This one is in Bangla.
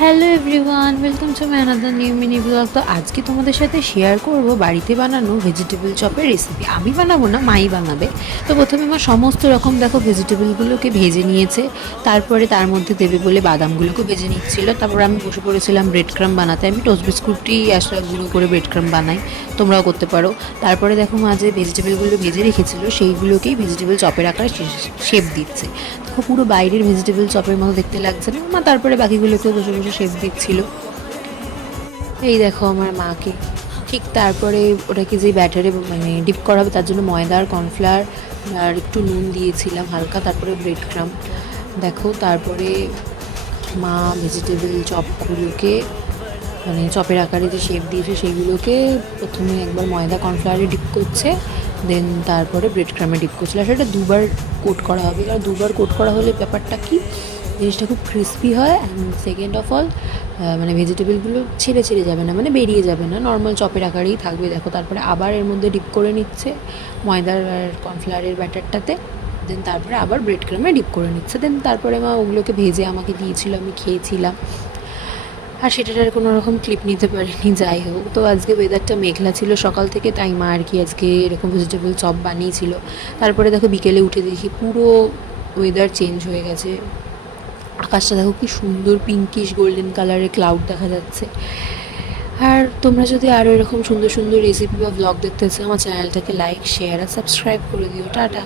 Hello everyone, welcome to my another new mini blog. তো আজকে তোমাদের সাথে শেয়ার করব বাড়িতে বানানো ভেজিটেবল চপের রেসিপি। আমি বানাবো না, মাই বানাবে। তো প্রথমে মা সমস্ত রকম দেখো ভেজিটেবলগুলোকে ভেজে নিয়েছে, তারপরে তার মধ্যে দেবে বলে বাদামগুলোকে ভেজে নিচ্ছিল। তারপরে আমি বসে পড়েছিলাম ব্রেড ক্রাম বানাতে। আমি টোস্ট বিস্কুটই আসলে গুঁড়ো করে ব্রেড ক্রাম বানাই, তোমরাও করতে পারো। তারপরে দেখো মা যে ভেজিটেবলগুলো ভেজে রেখেছিল সেইগুলোকেই ভেজিটেবল চপের আকারে শেপ দিচ্ছে। দেখো পুরো বাইরের ভেজিটেবল চপের মতো দেখতে লাগছে না মা? তারপরে বাকিগুলোকেও বসে বসে শেপ দিচ্ছিল। এই দেখো আমার মাকে। ঠিক তারপরে ওটাকে যে ব্যাটারে মানে ডিপ করা হবে তার জন্য ময়দা আর কর্নফ্লাওয়ার আর একটু নুন দিয়েছিলাম হালকা, তারপরে ব্রেড ক্রাম। দেখো তারপরে মা ভেজিটেবল চপগুলোকে মানে চপের আকারে যে শেপ দিয়েছে সেইগুলোকে প্রথমে একবার ময়দা কর্নফ্লাওয়ারে ডিপ করছে, দেন তারপরে ব্রেড ক্রামে ডিপ করছিল। আর সেটা দুবার কোট করা হবে, আর দুবার কোট করা হলে ব্যাপারটা কি, জিনিসটা খুব ক্রিস্পি হয়। অ্যান্ড সেকেন্ড অফ অল মানে ভেজিটেবলগুলো ছেড়ে ছেড়ে যাবে না, মানে বেরিয়ে যাবে না, নর্মাল চপের আকারেই থাকবে। দেখো তারপরে আবার এর মধ্যে ডিপ করে নিচ্ছে ময়দার আর কর্নফ্লাওয়ারের ব্যাটারটাতে, দেন তারপরে আবার ব্রেড ক্রামে ডিপ করে নিচ্ছে। দেন তারপরে মা ওগুলোকে ভেজে আমাকে দিয়েছিল, আমি খেয়েছিলাম। আর সেটার আর কোনো রকম ক্লিপ নিতে পারিনি। যাই হোক, তো আজকে ওয়েদারটা মেঘলা ছিল সকাল থেকে, তাই মা আর কি আজকে এরকম ভেজিটেবল চপ বানিয়েছিল। তারপরে দেখো বিকেলে উঠে দেখি পুরো ওয়েদার চেঞ্জ হয়ে গেছে। আকাশটা দেখো কি সুন্দর পিঙ্কিশ গোল্ডেন কালারের ক্লাউড দেখা যাচ্ছে। আর তোমরা যদি আরও এরকম সুন্দর সুন্দর রেসিপি বা ব্লগ দেখতে চাও, আমার চ্যানেলটাকে লাইক, শেয়ার আর সাবস্ক্রাইব করে দিও। টাটা।